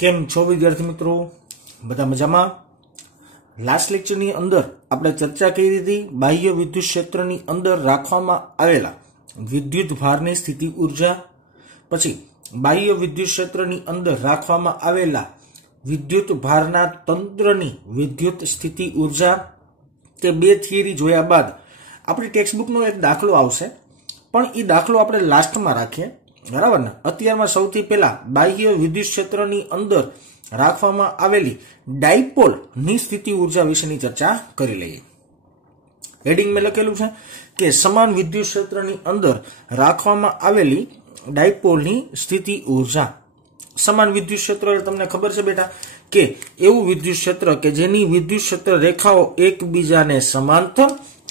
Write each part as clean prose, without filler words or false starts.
કેમ છો વિદ્યાર્થી મિત્રો? બધા મજામાં? લાસ્ટ લેક્ચરની અંદર આપણે ચર્ચા કરી હતી બાહ્ય વિદ્યુત ક્ષેત્રની અંદર રાખવામાં આવેલા વિદ્યુત ભારની સ્થિતિ ઉર્જા, પછી બાહ્ય વિદ્યુત ક્ષેત્રની અંદર રાખવામાં આવેલા વિદ્યુત ભારના તંત્રની વિદ્યુત સ્થિતિ ઉર્જા. તે બે થિયરી જોયા બાદ આપણી ટેક્સ્ટબુકનો એક દાખલો આવશે, પણ એ દાખલો આપણે લાસ્ટમાં રાખીએ, બરાબર ને? અત્યારમાં સૌથી પહેલા બાહ્ય વિદ્યુત ક્ષેત્રની અંદર રાખવામાં આવેલી ડાયપોલ ની સ્થિતિ ઉર્જા વિશેની ચર્ચા કરી લઈએ. હેડિંગ મેં લખેલું છે કે સમાન વિદ્યુત ક્ષેત્રની અંદર રાખવામાં આવેલી ડાયપોલની સ્થિતિ ઉર્જા. સમાન વિદ્યુત ક્ષેત્ર તમને ખબર છે બેટા કે એવું વિદ્યુત ક્ષેત્ર કે જેની વિદ્યુત ક્ષેત્ર રેખાઓ એકબીજાને સમાંતર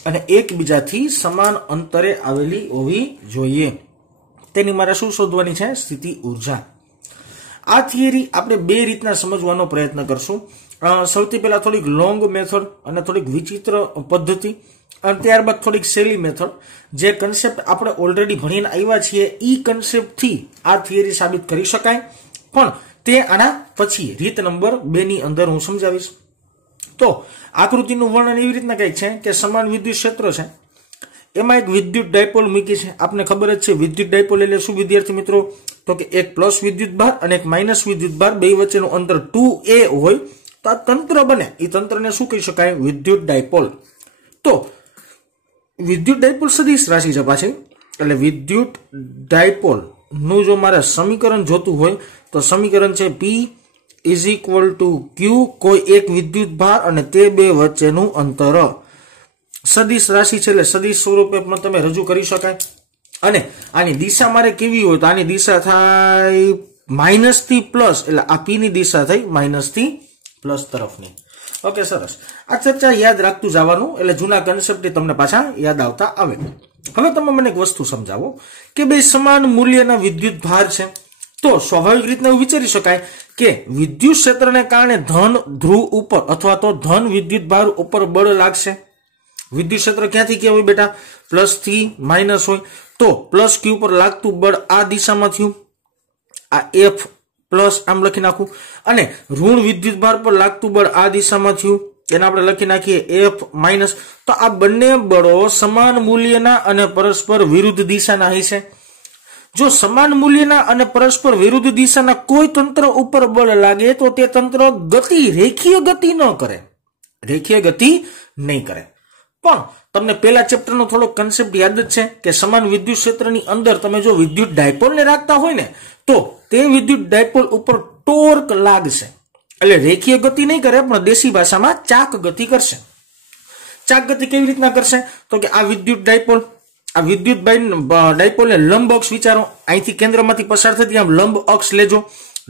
અને એકબીજાથી સમાન અંતરે આવેલી હોવી જોઈએ. તેની મારે શું શોધવાની છે? સ્થિતિ ઉર્જા. આ થિયરી આપણે બે રીતના સમજવાનો પ્રયત્ન કરશું. સૌથી પહેલા થોડીક લોંગ મેથડ અને થોડીક વિચિત્ર પદ્ધતિ, અને ત્યારબાદ થોડીક સેલી મેથડ. જે કન્સેપ્ટ આપણે ઓલરેડી ભણીને આવ્યા છીએ એ કન્સેપ્ટથી આ થિયરી સાબિત કરી શકાય, પણ તે આના પછી રીત નંબર 2 ની અંદર હું સમજાવીશ. તો આકૃતિનું વર્ણન એવી રીતના કંઈક છે કે સમાન વિદ્યુત ક્ષેત્ર છે, એમાં એક વિદ્યુત ડાયપોલ મૂકી છે. આપને ખબર જ છે વિદ્યુત ડાયપોલ એટલે શું વિદ્યાર્થી મિત્રો? તો કે એક પ્લસ વિદ્યુત ભાર અને એક માઇનસ વિદ્યુત ભાર, બે વચ્ચેનું અંતર 2a હોય તો આ તંત્ર બને. એ તંત્રને શું કહી શકાય? વિદ્યુત ડાયપોલ. તો વિદ્યુત ડાયપોલ સદિશ રાશિ છે પાછી, એટલે વિદ્યુત ડાયપોલ નું જો મારે સમીકરણ જોતું હોય તો સમીકરણ છે P is equal two Q, કોઈ એક વિદ્યુત ભાર અને તે બે વચ્ચેનું અંતર. સદિશ રાશિ છે એટલે સદિશ સ્વરૂપે પણ તમે રજૂ કરી શકાય. અને આની દિશા મારે કેવી હોય તો આની દિશા થાય માઇનસ થી પ્લસ, એટલે આ P ની દિશા થઈ માઇનસ થી પ્લસ તરફની. ઓકે, સરસ. આ ચર્ચા યાદ રાખતું જવાનું, એટલે જૂના કન્સેપ્ટ તમને પાછા યાદ આવતા આવે. હવે તમે મને એક વસ્તુ સમજાવો કે બે સમાન મૂલ્યના વિદ્યુત ભાર છે, તો સ્વાભાવિક રીતના એવું વિચારી શકાય કે વિદ્યુત ક્ષેત્રને કારણે ધન ધ્રુવ ઉપર અથવા તો ધન વિદ્યુત ભાર ઉપર બળ લાગશે. વિદ્યુત ક્ષેત્ર ક્યાંથી ક્યાં હોય બેટા? પ્લસ થી માઇનસ હોય, તો પ્લસ Q પર લાગતું બળ આ દિશામાં થયું, આ F પ્લસ આમ લખી નાખું, અને ઋણ વિદ્યુત ભાર પર લાગતું બળ આ દિશામાં થયું, એને આપણે લખી નાખીએ F માઇનસ. તો આ બંને બળો સમાન મૂલ્યના અને પરસ્પર વિરુદ્ધ દિશાના હશે. જો સમાન મૂલ્યના અને પરસ્પર વિરુદ્ધ દિશાના કોઈ તંત્ર ઉપર બળ લાગે તો તે તંત્ર રેખીય ગતિ ન કરે, રેખીય ગતિ નહીં કરે. પણ તમને પેલા ચેપ્ટરનો થોડો કન્સેપ્ટ યાદ જ છે કે સમાન વિદ્યુત ક્ષેત્રની અંદર તમે જો વિદ્યુત ડાયપોલને રાખતા હોય ને તો તે વિદ્યુત ડાયપોલ ઉપર ટોર્ક લાગશે, એટલે રેખીય ગતિ નહીં કરે પણ દેશી ભાષામાં ચાક ગતિ કરશે. ચાક ગતિ કેવી રીતના કરશે? તો કે આ વિદ્યુત ડાયપોલ, આ વિદ્યુત ડાયપોલને લંબ અક્ષ વિચારો, અહીંથી કેન્દ્રમાંથી પસાર થતી આમ લંબ અક્ષ લેજો.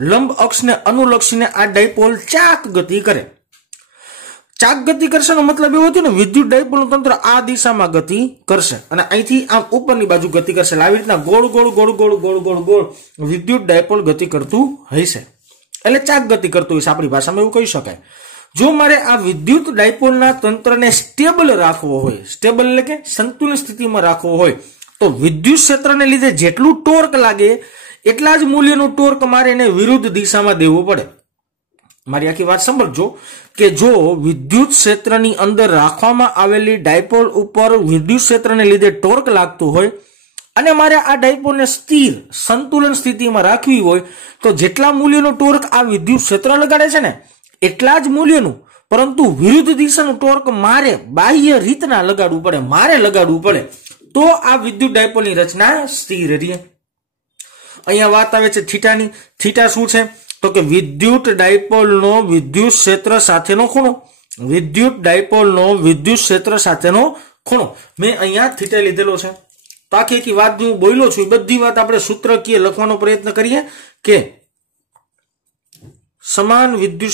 લંબ અક્ષને અનુલક્ષીને આ ડાયપોલ ચાક ગતિ કરે. ચાક ગતિ કરશે નો મતલબ એવો થયો ને વિદ્યુત ડાયપોલનું તંત્ર આ દિશામાં ગતિ કરશે અને અહીંથી આમ ઉપરની બાજુ ગતિ કરશે. આવી રીતના ગોળ ગોળ ગોળ ગોળ ગોળ ગોળ ગોળ વિદ્યુત ડાયપોલ ગતિ કરતું હશે, એટલે ચાક ગતિ કરતું હશે. આપણી ભાષામાં એવું કહી શકાય. જો મારે આ વિદ્યુત ડાયપોલના તંત્રને સ્ટેબલ રાખવો હોય, સ્ટેબલ એટલે કે સંતુલિત સ્થિતિમાં રાખવો હોય, તો વિદ્યુત ક્ષેત્રને લીધે જેટલું ટોર્ક લાગે એટલા જ મૂલ્યનું ટોર્ક મારે એને વિરુદ્ધ દિશામાં દેવું પડે. મારી આખી વાત સમજજો કે જો વિદ્યુત ક્ષેત્રની અંદર રાખવામાં આવેલી ડાયપોલ ઉપર વિદ્યુત ક્ષેત્રને લીધે ટોર્ક લાગતું હોય અને મારે આ ડાયપોલને સ્થિર સંતુલન સ્થિતિમાં રાખવી હોય તો જેટલા મૂલ્યનું ટોર્ક આ વિદ્યુત ક્ષેત્ર લગાડે છે ને એટલા જ મૂલ્યનું પરંતુ વિરુદ્ધ દિશાનું ટોર્ક મારે બાહ્ય રીતના લગાડવું પડે, મારે લગાડવું પડે, તો આ વિદ્યુત ડાયપોલની રચના સ્થિર રહે. અહીંયા વાત આવે છે થીટાની. થીટા શું છે? તો કે વિદ્યુત ડાયપોલનો વિદ્યુત ક્ષેત્ર સાથેનો ખૂણો, વિદ્યુત ડાયપોલનો વિદ્યુત ક્ષેત્ર સાથેનો ખૂણો. મેં અહીંયા થીટા લીધેલો છે. તો આખી વાત હું બોલ્યો છું એ બધી વાત આપણે સૂત્રકીય લખવાનો પ્રયત્ન કરીએ કે સમાન વિદ્યુત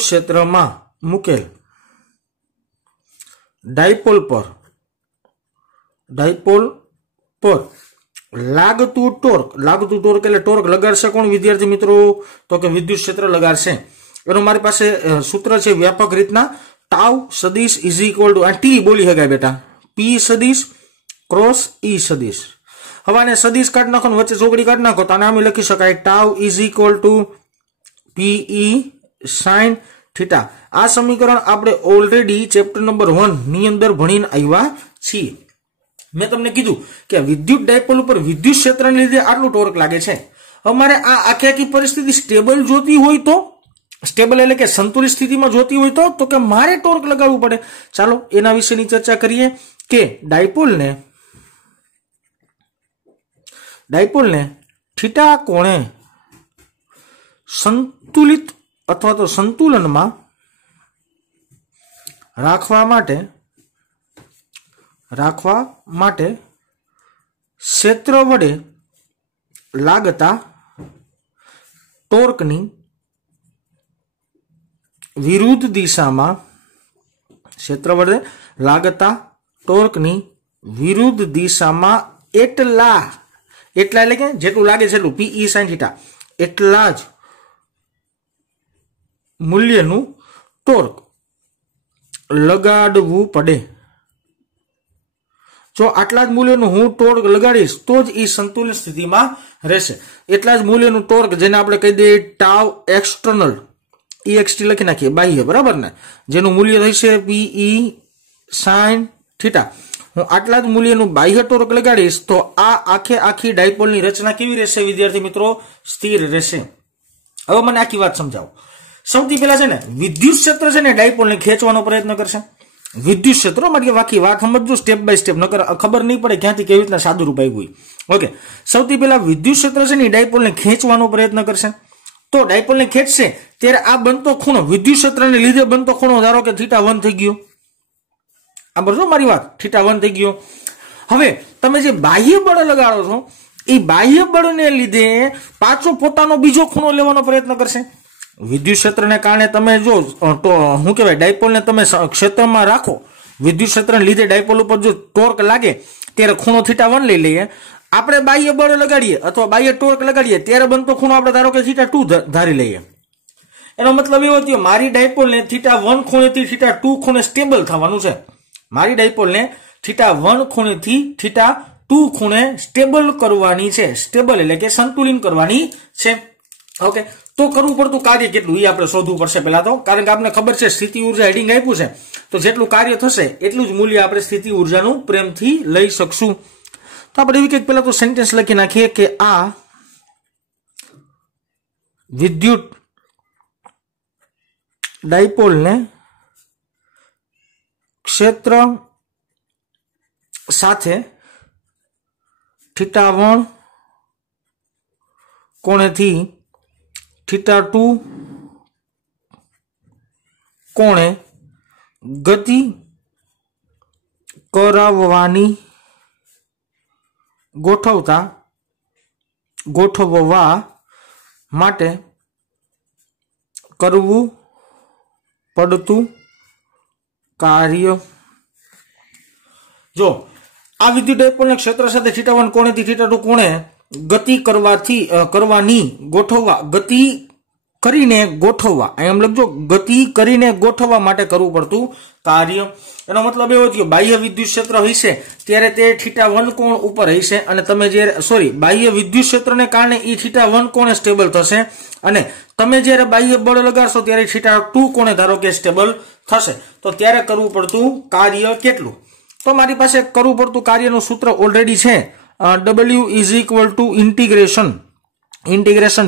ક્ષેત્રમાં મૂકેલ ડાયપોલ પર લાગતું ટોર્ક એટલે ટોર્ક લગાડશે કોણ વિદ્યાર્થી મિત્રો? તો કે વિદ્યુત ક્ષેત્ર લગાડશે. એનું મારી પાસે સૂત્ર છે વ્યાપક રીતના, ટાઉ સદિશ ઇઝ ઇક્વલ ટુ, આ ટી બોલી શકાય બેટા, P સદિશ ક્રોસ E સદિશ. हवाने सदिश काढ नाखो वच्चे ચોકડી काढ नाखो तो आने लखी शकाय tau is equal to PE sine theta. आ समीकरण आपणे ऑलरेडी चेप्टर नंबर 1 ની અંદર ભણીને આવ્યા છીએ। मैं तमने कीधुं के विद्युत डायपोल पर विद्युत क्षेत्र ने लीधे आटलू टोर्क लागे छे। हमारे आ आखी आखी परिस्थिति स्टेबल जोती होय तो स्टेबल एटले के संतुलित स्थिति में जोती होय तो के मारे टोर्क लगावવું પડે। चालो एना विशेनी चर्चा करिए के डायपोल ने थीटा कोणे संतुलित अथवा तो संतुलन में राखवा माटे क्षेत्र वडे लागता टोर्कनी विरुद्ध दिशा में क्षेत्र वडे लागता टोर्कनी विरुद्ध दिशा में एटला एटले के जेटलू लागे छेटलू पीई साइन थीटा एटला ज मूल्यनु टोर्क लगाडवू पड़े। जो आटला ज मूल्यनु हूँ टोर्क लगाड़ीश तो ज ई संतुलित स्थिति में रहेशे। एटला ज मूल्यनु टोर्क जेने आपणे कही दઈએ टाउ एक्सटर्नल EXT लखी नाखीए बाह्य बराबर ने जेनु मूल्य थशे पीई साइन थीटा। हूँ आटला ज मूल्यनु बाह्य टोर्क लगाड़ीश तो आ आखे आखी डायपोलनी रचना केवी रहेशे विद्यार्थी मित्रों स्थिर रहेशे। हवे मने आखी वात समजावो। सौथी पहेला छे ने विद्युत क्षेत्र छे ने डायपोल ने खेचवानो प्रयत्न करशे। विद्युत क्षेत्र माटे बाकी वात समजજો स्टेप बाय स्टेप नकर खबर नहीं पड़े क्यांथी केवी रीतना सादुं रूप आव्युं। ओके सौथी पहेला विद्युत क्षेत्र छे ने डायपोल ने खेचवानो प्रयत्न करशे तो डायपोल ने खेचशे त्यारे आ बनतो खूणो विद्युत क्षेत्र ने लीधे बनतो खूणो धारो के θ1 थई गयो। आ बराबर मारी वात θ1 थई गयो। हवे तमे जे बाह्य बळ लगाडो छो ए बाह्य बळने लीधे पाछो पोतानो बीजो खूणो लेवानो प्रयत्न करशे। विद्युत क्षेत्र ने कारणे तमे जो हूँ कहेवाय डायपोल ने तमे क्षेत्र में राखो विद्युत क्षेत्र ने लीधे डायपोल पर जो टोर्क लागे त्यारे खूणो θ1 लई लईए। आपणे बाह्य बळ लगाड़ीए अथवा बाह्य टोर्क लगाड़ीए त्यारे बनतो खूणो आपणे धारो के θ2 धारी लईए। एनो मतलब एवो थयो मारी डायपोल ने θ1 खूणेथी θ2 खूणे स्टेबल थवानुं छे। मारी डायपोल ने θ1 खूणेथी θ2 खूणे स्टेबल करवानी छे। स्टेबल एटले के संतुलित करवानी छे। ओके तो करवू पड़तुं कार्य केटलुं ई आपणे शोधवुं पड़शे पहेला तो कारण के आपने खबर छे स्थिति ऊर्जा हेडिंग आप्युं छे तो जेटलुं कार्य थशे एटलुं ज मूल्य आपणे स्थिति ऊर्जानुं प्रेमथी लई शकशुं। तो आपणे एवी कंईक पहेला तो सेंटेन्स लखी नाखीए के आ विद्युत डायपोल ने क्षेत्र साथे θ1 कोणेथी θ2 कोणे गति कराववानी गोठववा माटे करवू पड़तुं कार्य। जो आ विद्युत डायपोल क्षेत्र साथे θ1 कोणेथी θ2 कोणे गति करवानी गोठववा गति करीने गोठववा एम लखजो गति करीने गोठववा माटे करवू पड़तुं कार्य। एनो मतलब एवो थयो बाह्य विद्युत क्षेत्र हशे त्यारे ते θ1 कोण उपर हशे अने तमे जे बाह्य विद्युत क्षेत्र ने कारणे ई θ1 कोणे स्टेबल थशे अने तमे ज्यारे बाह्य बळ लगाडशो त्यारे θ2 कोणे धारो के स्टेबल थशे तो त्यारे करवू पड़तुं कार्य केटलुं। तो मारी पासे करवू पड़तुं कार्यनुं सूत्र ऑलरेडी छे W is equal to integration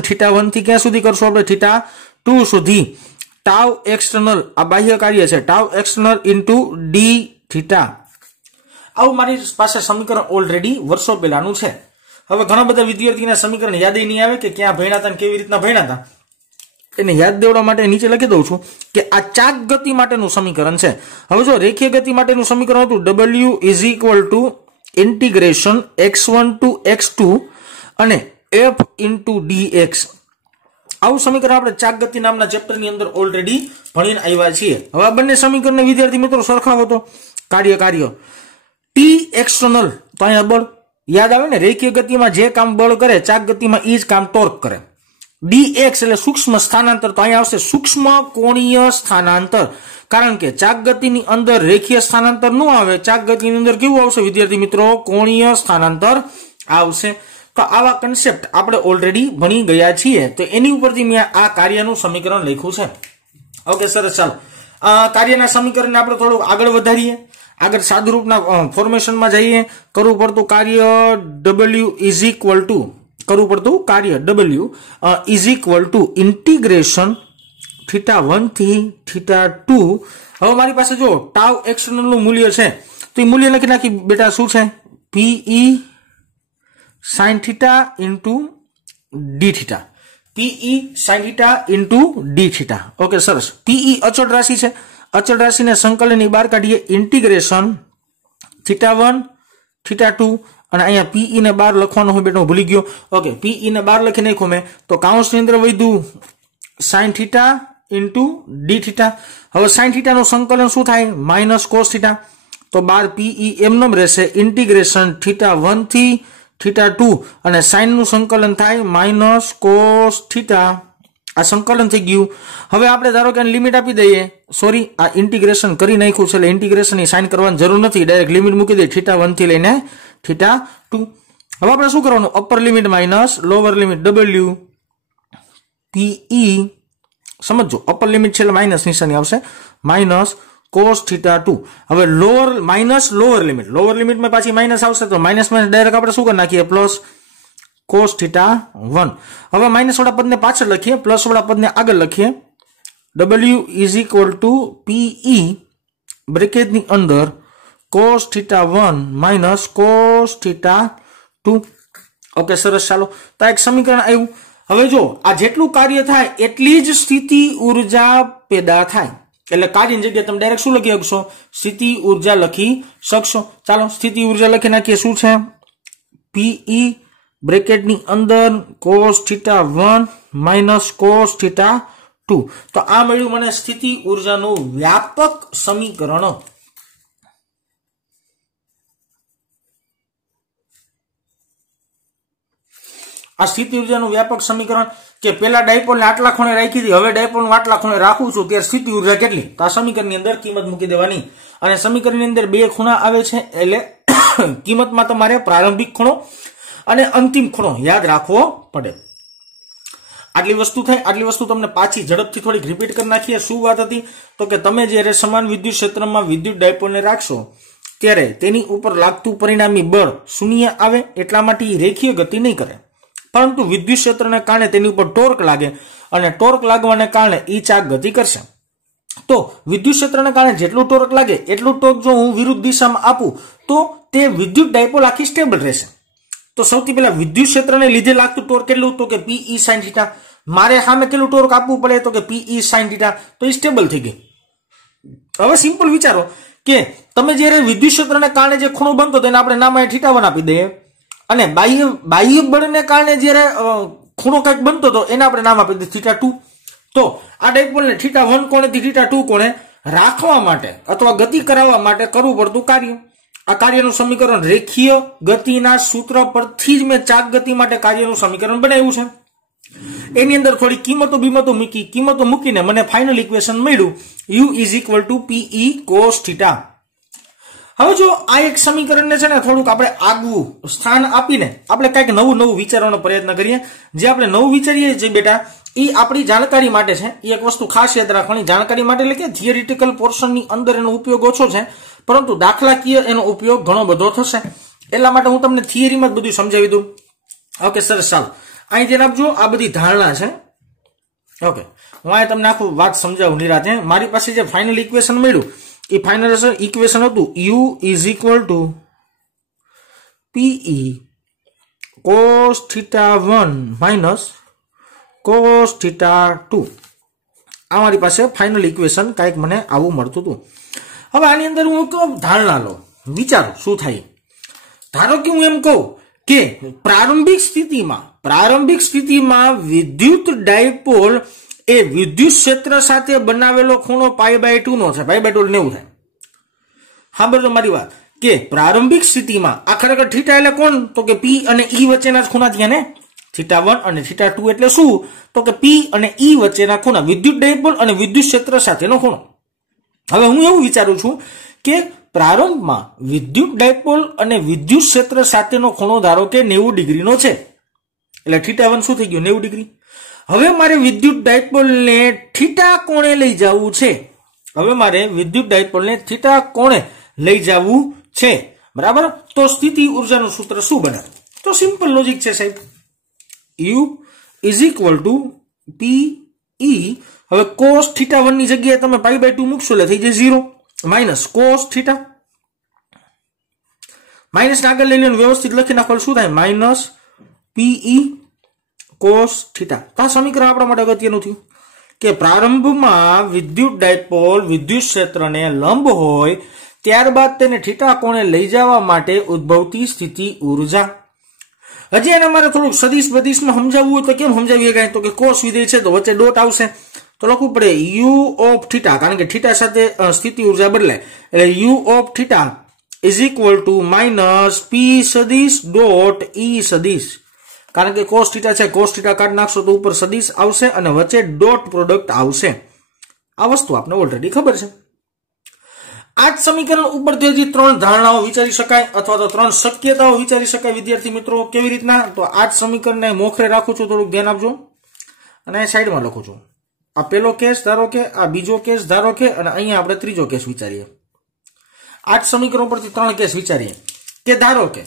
θ1 थी क्या सुधी करशो आपणे θ2 सुधी टाउ एक्सटर्नल आ बाह्य कार्य छे tau external into d theta. आवुं मारी पासे समीकरण ऑलरेडी वर्षो पहेलानुं छे। हवे घणा बधा विद्यार्थीना समीकरण याद नहीं आवे के क्यां भण्या हता ने केवी रीतना भण्या हता એને યાદ દેવડા માટે નીચે લખી દઉં છું કે આ ચાક ગતિ માટેનું સમીકરણ છે। હવે જો રેખીય ગતિ માટેનું સમીકરણ હતું W is equal to integration x1 to x2 અને f ઇન્ટુ dx। આવું સમીકરણ આપણે ચાક ગતિ નામના ચેપ્ટરની અંદર ઓલરેડી ભણીને આવ્યા છીએ। હવે આ બંને સમીકરણને વિદ્યાર્થી મિત્રો સરખાવો તો કાર્ય T एक्सटर्नल तो अहींया बळ याद आवे ने रेखीय गतिमां जे काम बळ करे चाक गतिमां ई ज काम टोर्क करे। dx એટલે सूक्ष्म स्थानांतर तो अहीं आवशे सूक्ष्म कोणीय स्थानांतर कारण के चाक गतिनी अंदर रेखीय स्थानांतर न आवे चाक गतिनी अंदर केवुं आवशे विद्यार्थी मित्रों कोणीय स्थानांतर આવશે. તો આવા કન્સેપ્ટ આપણે ઓલરેડી ભણી ગયા છીએ, તો એની ઉપરથી મેં આ કાર્યનું સમીકરણ લખ્યું છે. ઓકે સરસ. ચાલો કાર્યના સમીકરણને આપણે થોડુંક આગળ વધારીએ, આગળ સાદુરૂપના ફોર્મેશનમાં જઈએ. કરવું પડતું કાર્ય W is equal to integration θ1 થી θ2. હવે મારી પાસે જો ટાઉ એક્સટર્નલ નું મૂલ્ય છે, તો એ મૂલ્ય લખી નાખી બેટા. શું છે? PE sin θ into dθ. PE sin θ into dθ. Okay સરસ. PE અચળ રાશિ છે. અચળ રાશિને સંકલનની બહાર કાઢીએ. ઇન્ટિગ્રેશન θ1 θ2 અને અહીંયા PE ને બહાર લખવાનો હોય બેટા, ભૂલી ગયો. ઓકે PE ને બહાર લખી નાખ્યો મેં. તો કાઉન્સની અંદર વધ્યું sin θ ઇન્ટુ dθ. હવે sin θ નું સંકલન શું થાય? Minus cos θ. તો બાર PE એમનેમ રહેશે. ઇન્ટિગ્રેશન θ1 થી θ2 અને sin નું સંકલન થાય માઇનસ cos θ. આ સંકલન થઈ ગયું. હવે આપણે ધારો કે લિમિટ આપી દઈએ. સોરી, આ ઇન્ટિગ્રેશન કરી નાખ્યું છે એટલે ઇન્ટિગ્રેશનની સાઇન કરવાની જરૂર નથી. ડાયરેક્ટ લિમિટ મૂકી દઈએ θ1 થી લઈને θ2. હવે આપણે શું કરવાનું? Upper limit minus lower limit W PE. સમજો, અપર લિમિટ છે એટલે માઇનસ નિશાની આવશે. Minus cos θ2. હવે માઇનસ લોઅર લિમિટમાં પાછી માઇનસ આવશે, તો માઇનસ ડાયરેક્ટ આપણે શું કરી નાખીએ? Plus cos θ1. હવે માઇનસ વાળા પદને પાછળ લખીએ, પ્લસ વાળા પદને આગળ લખીએ. W is equal to PE બ્રેકેટની અંદર cos θ1 માઇનસ cos θ2. ઓકે સરસ. ચાલો, તો એક સમીકરણ આવ્યું. હવે જો આ જેટલું કાર્ય થાય એટલી જ સ્થિતિ ઉર્જા પેદા થાય. એટલે કાર્યની જગ્યાએ તમે ડાયરેક્ટ શું લખી શકશો? સ્થિતિ ઉર્જા લખી શકશો. ચાલો સ્થિતિ ઉર્જા લખી નાખીએ. શું છે? PE બ્રેકેટની અંદર cos θ1 માઇનસ cos θ2. તો આ મળ્યું મને સ્થિતિ ઉર્જાનું વ્યાપક સમીકરણ. આ સ્થિતિ ઉર્જાનું વ્યાપક સમીકરણ કે પેલા ડાયપોલને આટલા ખૂણે રાખી હતી, હવે ડાયપોલને આટલા ખૂણે રાખું છું, ત્યારે સ્થિતિ ઉર્જા કેટલી? તો આ સમીકરણની અંદર કિંમત મૂકી દેવાની. અને સમીકરણની અંદર બે ખૂણા આવે છે એટલે કિંમતમાં તમારે પ્રારંભિક ખૂણો અને અંતિમ ખૂણો યાદ રાખવો પડે. આટલી વસ્તુ થાય. આટલી વસ્તુ તમને પાછી ઝડપથી થોડીક રિપીટ કરી નાખીએ. શું વાત હતી? તો કે તમે જ્યારે સમાન વિદ્યુત ક્ષેત્રમાં વિદ્યુત ડાયપોલને રાખશો ત્યારે તેની ઉપર લાગતું પરિણામી બળ શૂન્ય આવે. એટલા માટે રેખીય ગતિ નહીં કરે, પરંતુ વિદ્યુત ક્ષેત્રને કારણે તેની ઉપર ટોર્ક લાગે અને ટોર્ક લાગવાને કારણે ઈ ચાક ગતિ કરશે. તો વિદ્યુત ક્ષેત્રને કારણે જેટલું ટોર્ક લાગે એટલું ટોર્ક જો હું વિરુદ્ધ દિશામાં આપું તો તે વિદ્યુત ડાયપોલ આખી સ્ટેબલ રહેશે. તો સૌથી પહેલા વિદ્યુત ક્ષેત્રને લીધે લાગતું ટોર્ક કેટલું? તો કે PE sin θ. મારે સામે કેટલું ટોર્ક આપવું પડે? તો કે PE sin θ. તો એ સ્ટેબલ થઈ ગઈ. હવે સિમ્પલ વિચારો કે તમે જ્યારે વિદ્યુત ક્ષેત્રને કારણે જે ખૂણો બનતો તેને આપણે નામ θ1 આપી દઈએ, અને બાહ્ય બળને કારણે જ્યારે ખૂણો કંઈક બનતો હતો એને આપણે નામ આપી દઈએ θ2. તો આ ડાયપોલને θ1 કોણેથી θ2 કોણે રાખવા માટે અથવા ગતિ કરાવવા માટે કરવું પડતું કાર્ય. આ કાર્યનું સમીકરણ રેખીય ગતિના સૂત્ર પરથી જ મેં ચાક ગતિ માટે કાર્યનું સમીકરણ બનાવ્યું છે. એની અંદર થોડી કિંમતો મૂકીને મને ફાઇનલ ઇક્વેશન મળ્યું U is equal to PE cos θ. હવે જો આ એક સમીકરણને છે ને થોડુંક આપણે આગવું સ્થાન આપીને આપણે કંઈક નવું વિચારવાનો પ્રયત્ન કરીએ. જે આપણે નવું વિચારીએ છીએ બેટા એ આપણી જાણકારી માટે છે. એ એક વસ્તુ ખાસ યાદ રાખવાની, જાણકારી માટે એટલે કે થિયરિટિકલ પોર્શનની અંદર એનો ઉપયોગ ઓછો છે, પરંતુ દાખલાકીય એનો ઉપયોગ ઘણો બધો થશે. એટલા માટે હું તમને થિયરીમાં જ બધું સમજાવી દઉં. ઓકે સરસ. ચાલો અહીં ધ્યાન આપજો. આ બધી ધારણા છે. ઓકે, હું અહીં તમને આખું વાત સમજાવું નિરાતે. મારી પાસે જે ફાઇનલ ઇક્વેશન મળ્યું એ ફાઇનલ ઇક્વેશન હતું U is equal to PE cos θ1 minus cos θ2. આ મારી પાસે ફાઇનલ ઇક્વેશન કાંઈક મને આવું મળતું હતું. હવે આની અંદર હું કહું ધારણા લો, વિચારો શું થાય. ધારો કે હું એમ કહું કે પ્રારંભિક સ્થિતિમાં વિદ્યુત ડાયપોલ એ વિદ્યુત ક્ષેત્ર સાથે બનાવેલો ખૂણો π/2 નો છે. π/2 90 થાય. સાંભળજો મારી વાત કે પ્રારંભિક સ્થિતિમાં આ ખરેખર θ એટલે કોણ? તો કે P અને E વચ્ચેના જ ખૂણા થયા ને. θ1 અને θ2 એટલે શું? તો કે P અને E વચ્ચેના ખૂણા, વિદ્યુત ડાયપોલ અને વિદ્યુત ક્ષેત્ર સાથેનો ખૂણો. હવે હું એવું વિચારું છું કે પ્રારંભમાં વિદ્યુત ડાયપોલ અને વિદ્યુત ક્ષેત્ર સાથેનો ખૂણો ધારો કે 90 ડિગ્રીનો છે, એટલે θ1 શું થઈ ગયું 90 ડિગ્રી. હવે મારે વિદ્યુત ડાયપોલને થીટા કોણે લઈ જવું છે. હવે મારે વિદ્યુત ડાયપોલને થીટા કોણે લઈ જવું છે, બરાબર. તો સ્થિતિ ઉર્જાનું સૂત્ર શું બને? તો સિમ્પલ લોજિક છે સાહેબ, U is equal to PE. હવે cos θ1 ની જગ્યાએ તમે π/2 મૂકશો એટલે થઈ જાય 0 માઇનસ cos θ. માઇનસ આગળ લઈ લેવાનું, વ્યવસ્થિત લખી નાખો શું થાય માઇનસ PE cos θ. આ સમીકરણ આપણા માટે અગત્યનું થયું કે પ્રારંભમાં વિદ્યુત ડાયપોલ વિદ્યુત ક્ષેત્રને લંબ હોય ત્યારબાદ તેને થીટા કોણે લઈ જવા માટે ઉદ્ભવતી સ્થિતિ ઉર્જા. હજી એને મારે થોડુંક સદિશ બદિશમાં સમજાવવું હોય તો કેમ સમજાવીએ કાંઈ? તો કે કોસ વિધેય છે તો વચ્ચે ડોટ આવશે તો લખવું પડે યુ ઓફ થીટા, કારણ કે થીટા સાથે સ્થિતિ ઉર્જા બદલાય એટલે U of theta is equal to minus P સદિશ ડોટ ઈ સદિશ. કારણ કે કોસ થીટા છે, કોસ થીટા કાઢી નાખશો તો ઉપર સદિશ આવશે અને વચ્ચે ડોટ પ્રોડક્ટ આવશે. આ વસ્તુ આપને ઓલરેડી ખબર છે. આ જ સમીકરણ ઉપરથી હજી 3 ધારણાઓ વિચારી શકાય અથવા તો 3 શક્યતાઓ વિચારી શકાય વિદ્યાર્થી મિત્રો. કેવી રીતના? તો આ જ સમીકરણને મોખરે રાખું છું, થોડુંક ધ્યાન આપજો અને સાઈડમાં લખું છું. આ પહેલો કેસ ધારો કે, આ બીજો કેસ ધારો કે, અને અહીંયા આપણે ત્રીજો કેસ વિચારીએ. આ જ સમીકરણ પરથી 3 કેસ વિચારીએ કે ધારો કે